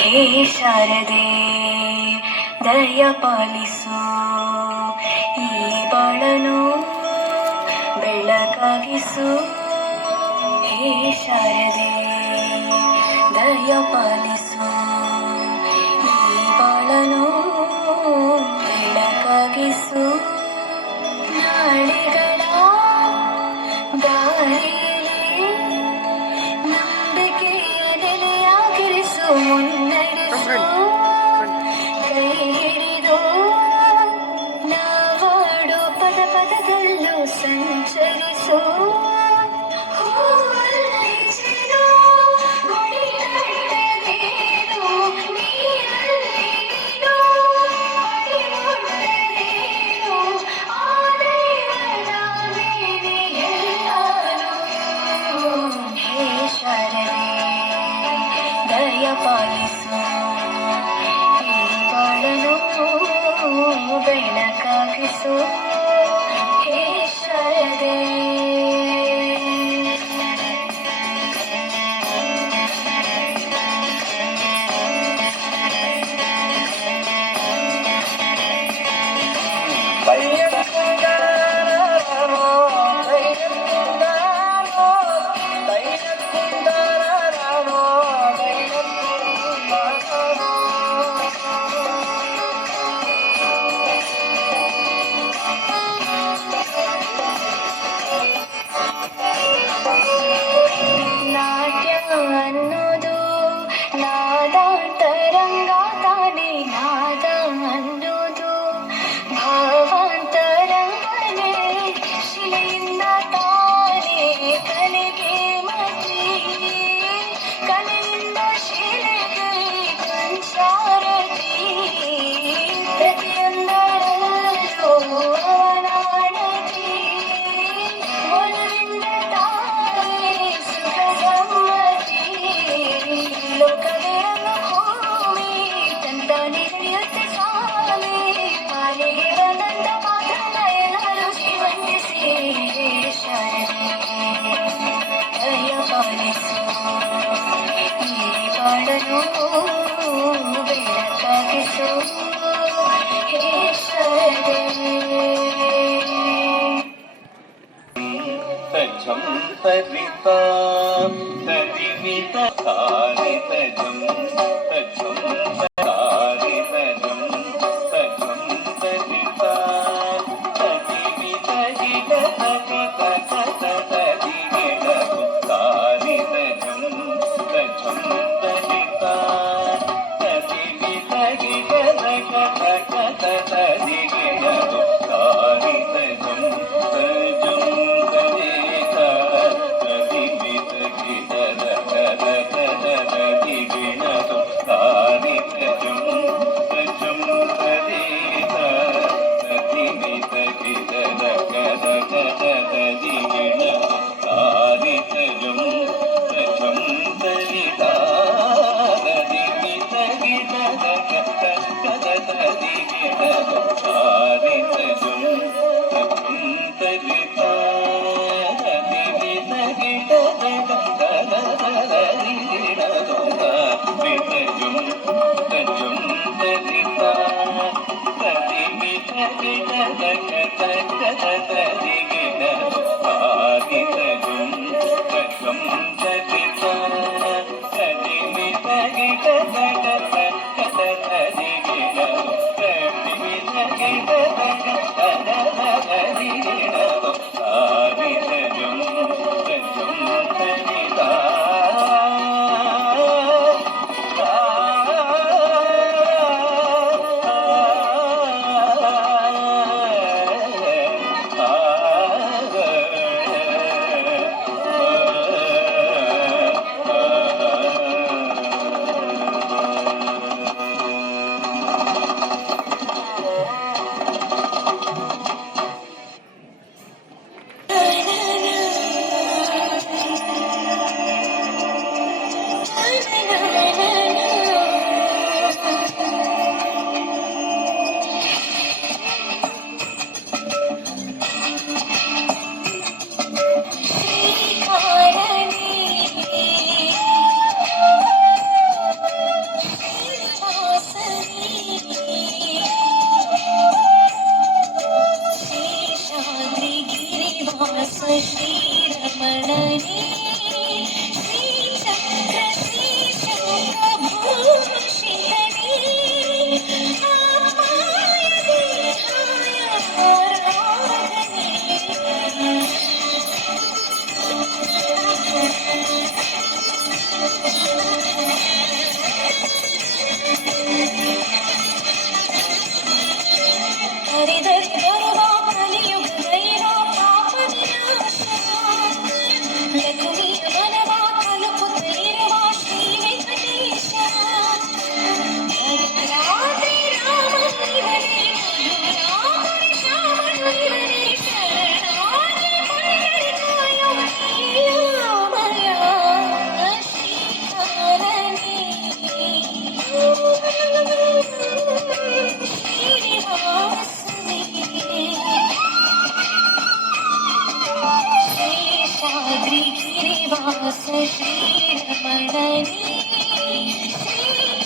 ಹೇ ಶಾರದೆ ದಯ ಪಾಲಿಸು, ಈ ಬಾಳನು ಬೆಳಕಾಗಿಸು. ಹೇ ಶಾರದೆ ದಯ ಪಾಲಿಸು, ಈ ಬಾಳನು ಬೆಳಕಾಗಿಸು. ನಾಳೆಗಳ ದಾರಿಯಲ್ಲಿ ನಂಬಿಕೆಯ ನೆಲೆಯಾಗಿರಿಸು, ಮುನ್ನಡೆಸು. ಕೈ ಹಿಡಿದು ನಾವಾಡೋ ಪದ ಪದದಲ್ಲೂ ಸಂಚರಿಸು. ದಯ ಪಾಲಿಸು, ಈ ಬಾಳನು ಬೆಳಕಾಗಿಸು. ಹೇ ಶಾರದೆ ಅನ್ನೋದು ನಾದ ತರಂಗ ತಾನೆ, ನಾದ ಅನ್ನೋದು ಭಾವಾಂತರಂಗನೆ, ಶಿಲೆಯಿಂದ ತಾನೆ ಕಲೆಗೆ ಮಚ್ಚಿ, ಕಲೆಯಿಂದ ಶಿಲೆಗೆ ಸಂಸಾರದಿ. ಪ್ರತಿಯೊಂದರಲ್ಲೂ ಅವನಾಡತಿ, ಒಲವಿಂದ ತಾನೆ ಸುಖ ಸಮ್ಮತಿ. ಲೋಕವೇರನ್ನು ಭೂಮಿ ತಂತಾನೆ ನಡೆಯುತ್ತೆ ಸ್ವಾಮಿ, ಪಾಲಿಗೆ ಬಂದಂತ ಮಾತ್ರ ಎಲ್ಲರೂ ಜೀವಂತಿಸಿ. ಶಾರದೆ ದಯ ಪಾಲಿಸು, ಈ ಬಾಳನು ಬೆಳಕಾಗಿಸು. ಹೇ ಶಾರದೆ ತಜಂ ತರಿತ ತರಿವಿತ ತಾರಿ ತಜಂ ತಜಂ ತಾರಿ ತಜಂ ತಜಂ ತರಿತ ತರಿವಿತ ಗಿಡ ತಗ ತಗ ತರಿ ಗಿಡ ತಾರಿ ತಜಂ ತಜಂ ತರಿತ ತರಿವಿತ ಗಿಡ ತಗ ತಗ ತರಿ ಗಿಡ ತಾರಿ ತಜಂ ತಜಂ ಶ್ರೀನಿವಾಸ ಶ್ರೀರಮಣನಿ ಶ್ರೀ